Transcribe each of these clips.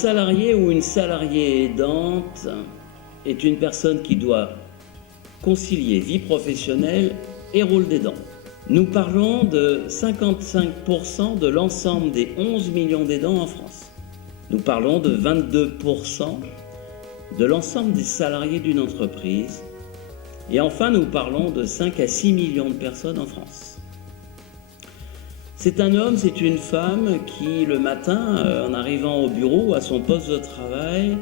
salarié ou une salariée aidante est une personne qui doit concilier vie professionnelle et rôle d'aidant. Nous parlons de 55% de l'ensemble des 11 millions d'aidants en France. Nous parlons de 22% de l'ensemble des salariés d'une entreprise. Et enfin, nous parlons de 5 à 6 millions de personnes en France. C'est un homme, c'est une femme qui, le matin, en arrivant au bureau, à son poste de travail,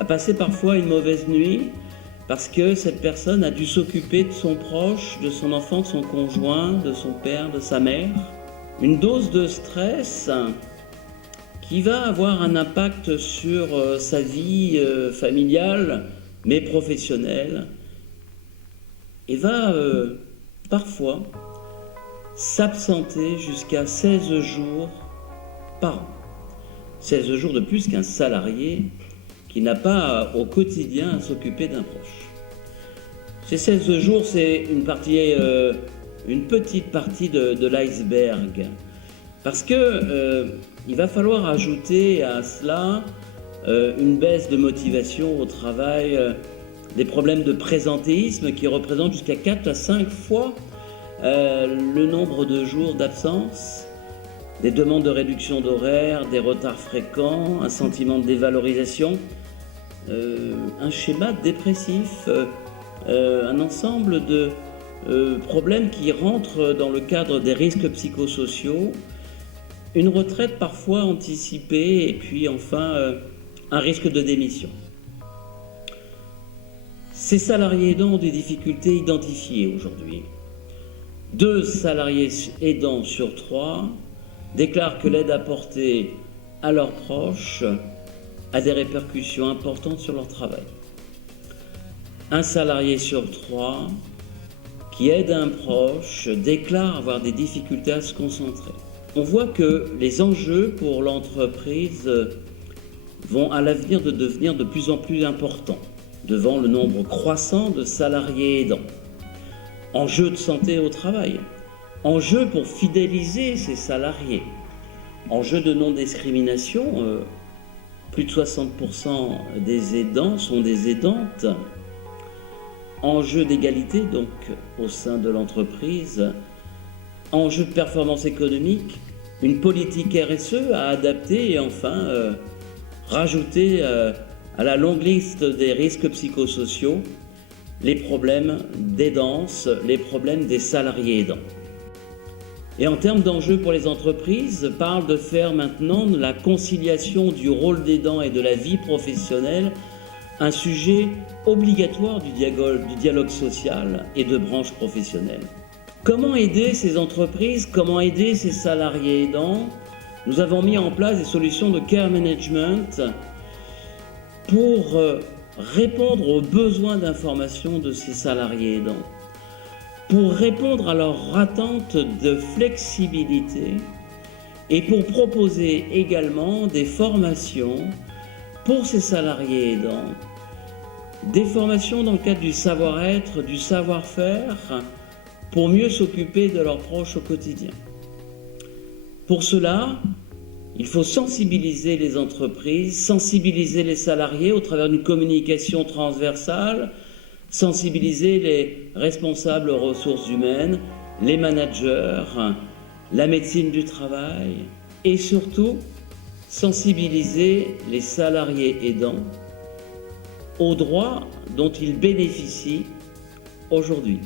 a passé parfois une mauvaise nuit parce que cette personne a dû s'occuper de son proche, de son enfant, de son conjoint, de son père, de sa mère. Une dose de stress qui va avoir un impact sur sa vie familiale, mais professionnelle, et va parfois s'absenter jusqu'à 16 jours par an. 16 jours de plus qu'un salarié qui n'a pas au quotidien à s'occuper d'un proche. Ces 16 jours, c'est une petite partie de l'iceberg. Parce que il va falloir ajouter à cela une baisse de motivation au travail, des problèmes de présentéisme qui représentent jusqu'à 4 à 5 fois le nombre de jours d'absence, des demandes de réduction d'horaire, des retards fréquents, un sentiment de dévalorisation, un schéma dépressif, un ensemble de problèmes qui rentrent dans le cadre des risques psychosociaux, une retraite parfois anticipée et puis enfin un risque de démission. Ces salariés aidants ont des difficultés identifiées aujourd'hui. 2 salariés aidants sur 3 déclarent que l'aide apportée à leurs proches a des répercussions importantes sur leur travail. 1 salarié sur 3 qui aide un proche déclare avoir des difficultés à se concentrer. On voit que les enjeux pour l'entreprise vont à l'avenir de devenir de plus en plus importants devant le nombre croissant de salariés aidants. Enjeux de santé au travail, enjeux pour fidéliser ces salariés, enjeux de non-discrimination, plus de 60% des aidants sont des aidantes, enjeux d'égalité donc au sein de l'entreprise, enjeux de performance économique, une politique RSE à adapter et enfin rajouter à la longue liste des risques psychosociaux les problèmes d'aidance, les problèmes des salariés aidants. Et en termes d'enjeux pour les entreprises, parle de faire maintenant de la conciliation du rôle d'aidant et de la vie professionnelle un sujet obligatoire du dialogue social et de branche professionnelle. Comment aider ces entreprises, comment aider ces salariés aidants? Nous avons mis en place des solutions de care management pour répondre aux besoins d'information de ces salariés aidants, pour répondre à leurs attentes de flexibilité et pour proposer également des formations pour ces salariés aidants, des formations dans le cadre du savoir-être, du savoir-faire, pour mieux s'occuper de leurs proches au quotidien. Pour cela, il faut sensibiliser les entreprises, sensibiliser les salariés au travers d'une communication transversale, sensibiliser les responsables ressources humaines, les managers, la médecine du travail et surtout sensibiliser les salariés aidants aux droits dont ils bénéficient aujourd'hui.